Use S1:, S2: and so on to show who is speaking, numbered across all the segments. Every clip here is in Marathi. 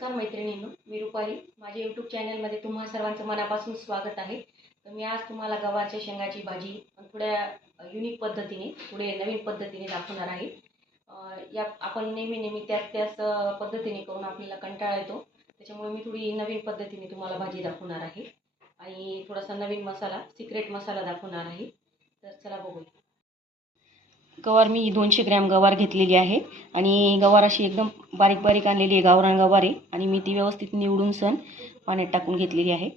S1: नमस्कार मैत्रिणींनो मी रुपाली. माझ्या यूट्यूब चॅनलमध्ये तुम्हा सर्वांचं मनापासून स्वागत आहे. तर मी आज तुम्हाला गव्हाच्या शेंगाची भाजी थोड्या युनिक पद्धतीने पुढे नवीन पद्धतीने दाखवणार आहे. या आपण नेहमी नेहमी त्याच त्याच पद्धतीने करून आपल्याला कंटाळा येतो. त्याच्यामुळे मी थोडी नवीन पद्धतीने तुम्हाला भाजी दाखवणार आहे. आणि थोडासा नवीन मसाला सिक्रेट मसाला दाखवणार आहे. तर चला बघूया. गवार मी दोनशे ग्रॅम गवार घेतलेली आहे. आणि गवार अशी एकदम बारीक बारीक आणलेली आहे गावरान गवार आहे. आणि मी ती व्यवस्थित निवडून सण पाण्यात टाकून घेतलेली आहे.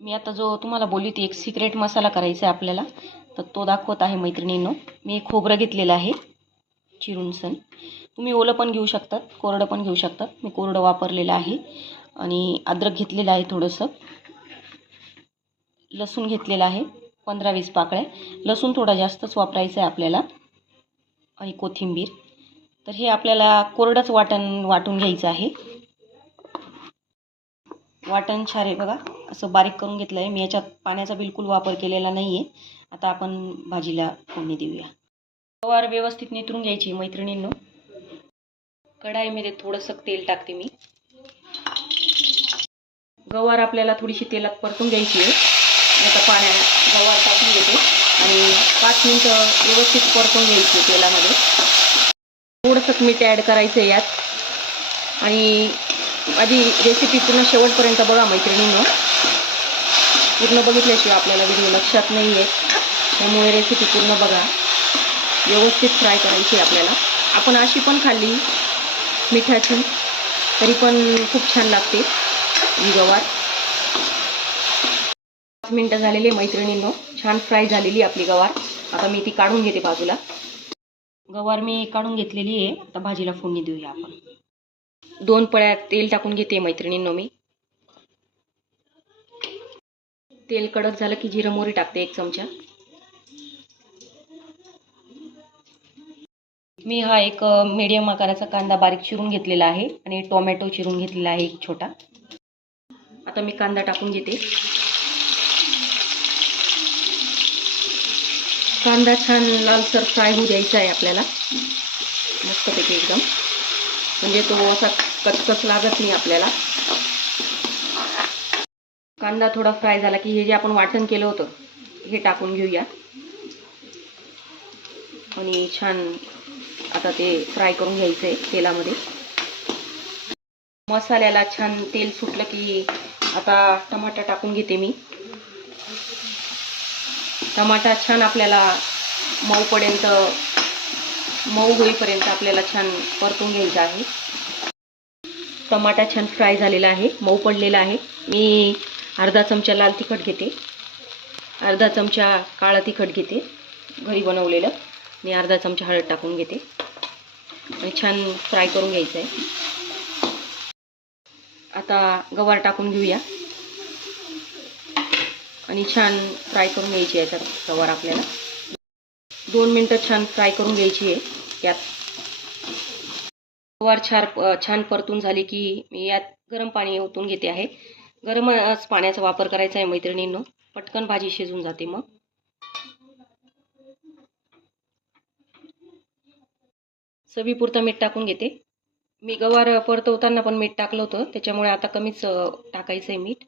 S1: मी आता जो तुम्हाला बोलली ती एक सिक्रेट मसाला करायचा आहे आपल्याला. तर तो दाखवत आहे मैत्रिणींनो. मी खोबरं घेतलेलं आहे. चिरून सण. तुम्ही ओलं पण घेऊ शकतात कोरडं पण घेऊ शकतात. मी कोरडं वापरलेलं आहे. आणि अद्रक घेतलेलं आहे थोडंसं. लसूण घेतलेलं आहे. पंधरा वीस पाकळ्या. लसूण थोडा जास्तच वापरायचा आहे आपल्याला. आणि कोथिंबीर. तर हे आपल्याला कोरडंच वाटण वाटून घ्यायचं आहे. वाटण छान आहे बघा. असं बारीक करून घेतलं आहे. मी याच्यात पाण्याचा बिलकुल वापर केलेला नाही आहे आता आपण भाजीला फोडणी देऊया. गवार व्यवस्थित नितरून घ्यायची मैत्रिणींनो. कढाईमध्ये थोडंसं तेल टाकते मी. गवार आपल्याला थोडीशी तेलात परतून घ्यायची आहे. आता पाण्या गवार टाकून घेते आणि पाच मिनटं व्यवस्थित परतून घ्यायची तेलामध्ये. थोडंसं मीठ ॲड करायचं आहे यात. आणि आधी रेसिपी पूर्ण शेवटपर्यंत बघा मैत्रिणींनो. पूर्ण बघितल्याशिवाय आपल्याला व्हिडिओ लक्षात नाही आहे त्यामुळे रेसिपी पूर्ण बघा. व्यवस्थित फ्राय करायची आहे आपल्याला. आपण अशी पण खाल्ली मिठाची तरी पण खूप छान लागते. ही गवार. मिनटं झालेली आहे मैत्रिणींनो. छान फ्राय झालेली आहे आपली गवार. आता मी ती काढून घेते बाजूला. गवार मी काढून घेतलेली आहे. आता भाजीला फोडणी देऊया आपण. दोन पळ्या तेल टाकून घेते मैत्रिणींनो मी. तेल कडक झालं की जिरं मोहरी टाकते एक चमचा. मी हा एक मीडियम आकाराचा कांदा बारीक चिरून घेतलेला आहे आणि टोमॅटो चिरून घेतलेला आहे एक छोटा. आता मी कांदा टाकून घेते. कांदा छान लालसर फ्राय होऊ द्यायचा आहे आपल्याला. मस्तपैकी एकदम. म्हणजे तो असा कचकच लागत नाही आपल्याला. कांदा थोडा फ्राय झाला की हे जे आपण वाटण केलं होतं हे टाकून घेऊया. आणि छान आता ते फ्राय करून घ्यायचं आहे तेलामध्ये. मसाल्याला छान तेल सुटलं की आता टमाटा टाकून घेते मी. टमाटा छान आपल्याला मऊपर्यंत मऊ होईपर्यंत आपल्याला छान परतून घ्यायचं आहे. टमाटा छान फ्राय झालेला आहे मऊ पडलेला आहे. मी अर्धा चमचा लाल तिखट घेते. अर्धा चमचा काळं तिखट घेते घरी बनवलेलं. आणि अर्धा चमचा हळद टाकून घेते. आणि छान फ्राय करून घ्यायचं आहे आता गवार टाकून घेऊया. आणि छान फ्राय करून घ्यायची आहे याच्यात गवार आपल्याला. दोन मिनटं छान फ्राय करून घ्यायची आहे यात. गवार छान छान परतून झाली की मी यात गरम पाणी ओतून घेते आहे. गरमच पाण्याचा वापर करायचा आहे मैत्रिणींनो. पटकन भाजी शिजून जाते मग. चवीपुरतं मीठ टाकून घेते. मी गवार परतवताना पण मीठ टाकलं होतं त्याच्यामुळे आता कमीच टाकायचं आहे मीठ.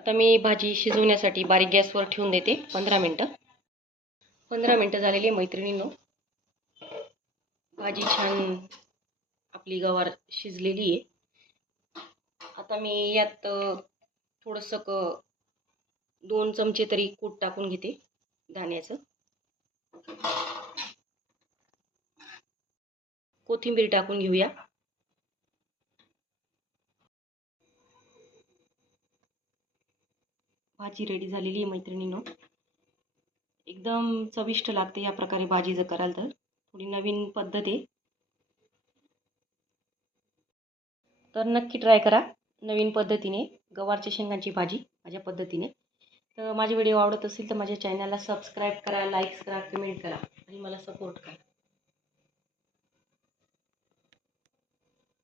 S1: आता मी भाजी शिजवण्यासाठी बारीक गॅसवर ठेवून देते पंधरा मिनटं. पंधरा मिनटं झालेली मैत्रिणींनो. भाजी छान आपली गवार शिजलेली आहे. आता मी यात थोडंसं क दोन चमचे तरी कूट टाकून घेते धान्याचं. कोथिंबीर टाकून घेऊया. भाजी रेडी झालेली आहे मैत्रिणींनो. एकदम चविष्ट लागते या प्रकारे भाजी जर कराल तर. थोडी नवीन पद्धत आहे. तर नक्की ट्राय करा नवीन पद्धतीने गवारच्या शेंगांची भाजी माझ्या पद्धतीने. तर माझे व्हिडिओ आवडत असेल तर माझ्या चॅनलला सबस्क्राईब करा लाईक्स करा कमेंट करा आणि मला सपोर्ट करा.